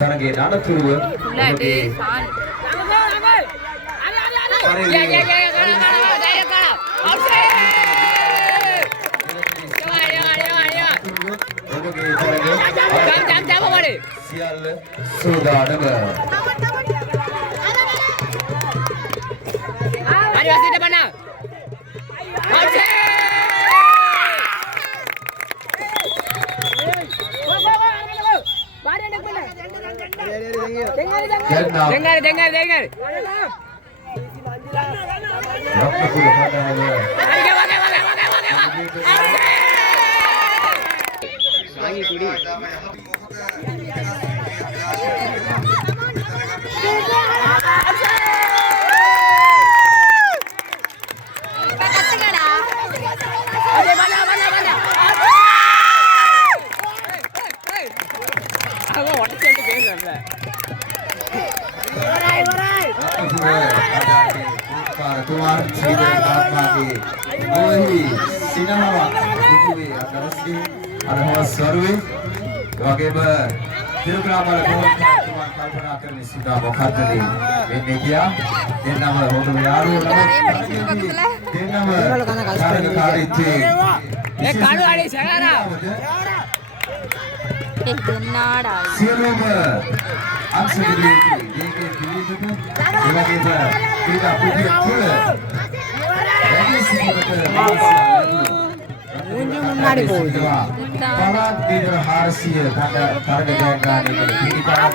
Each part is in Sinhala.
තරගේ නඩතුරුව ඔබගේ සියල්ල සූදානම dengar. Tuan Cina Bapaki, Mohi, Sinama, Bukui, Akarasi, Arha Sarwe, Whatever, Tirukramal, Tuan Kalpanakan, Sita Bokatari, India, then number Hotoyaru, then number Karakari, Silver, absolutely, tidak putih pula. Munjuk menarik pun. Para tidak harsia pada targa jangan ini para.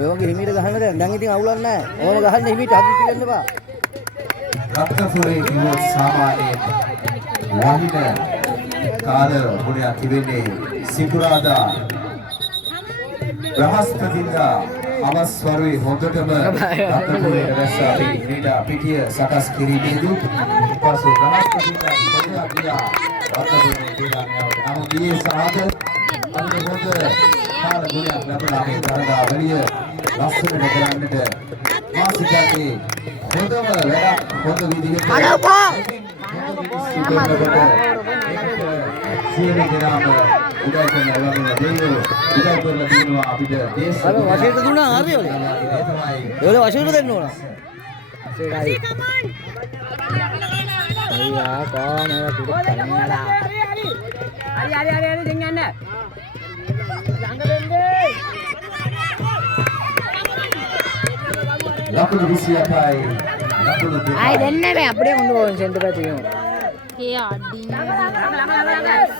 ඔයගේ හිමීට ගහන්න දැන් ඉතින් අවුලක් නැහැ. ඕම ගහන්න හිමීට හදිස්සි වෙන්න බා. රත්නපුරේ කිව්වොත් සාමාන්‍යයෙන් වහින කාල ගුණයක් තිබෙන්නේ සිකුරාදා බ්‍රහස්පතින්දා අවස්වරුවේ හොඳටම රත්නපුරේ රැස්සා ක්‍රීඩා පිටිය සකස් කිරීමේදී පසු බ්‍රහස්පතින්දා ඉඳලා ගියා රත්නපුරේ ක්‍රීඩාංගණයට. නමුත් ඊයේ සාද හොඳ කාල ගුණයක් ලැබලා මේ තරගා වලිය ලස්සනට කරන්නට මාසිකගේ හොඳම වැඩක් හොඳ විදිහට සියලු දෙනාම උදව් කරන ලබන දෙවියෝ උදව් කරලා දිනනවා අපිට දේශ අර වශයෙන් දුන්නා හරියද? ඒවල වශයෙන් දෙන්න ඕන. අයියා කොහොමද පුරුත් කරන්නලා? හරි දෙන්න යන්න. ලකුණු 28යි ලකුණු 2යි. ආයි දෙන්නේ නැහැ අපිට කොண்டு පොන් සෙන්ටර් පැත්තේ. ඒ අඩින්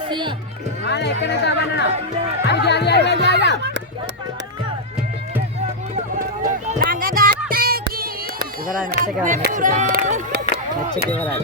සි ආල එකන ගමනන. හරි ගියා. ළඟ ගත්තේ කී. ඉවරයි මැච් එක ඉවරයි. මැච් එක ඉවරයි.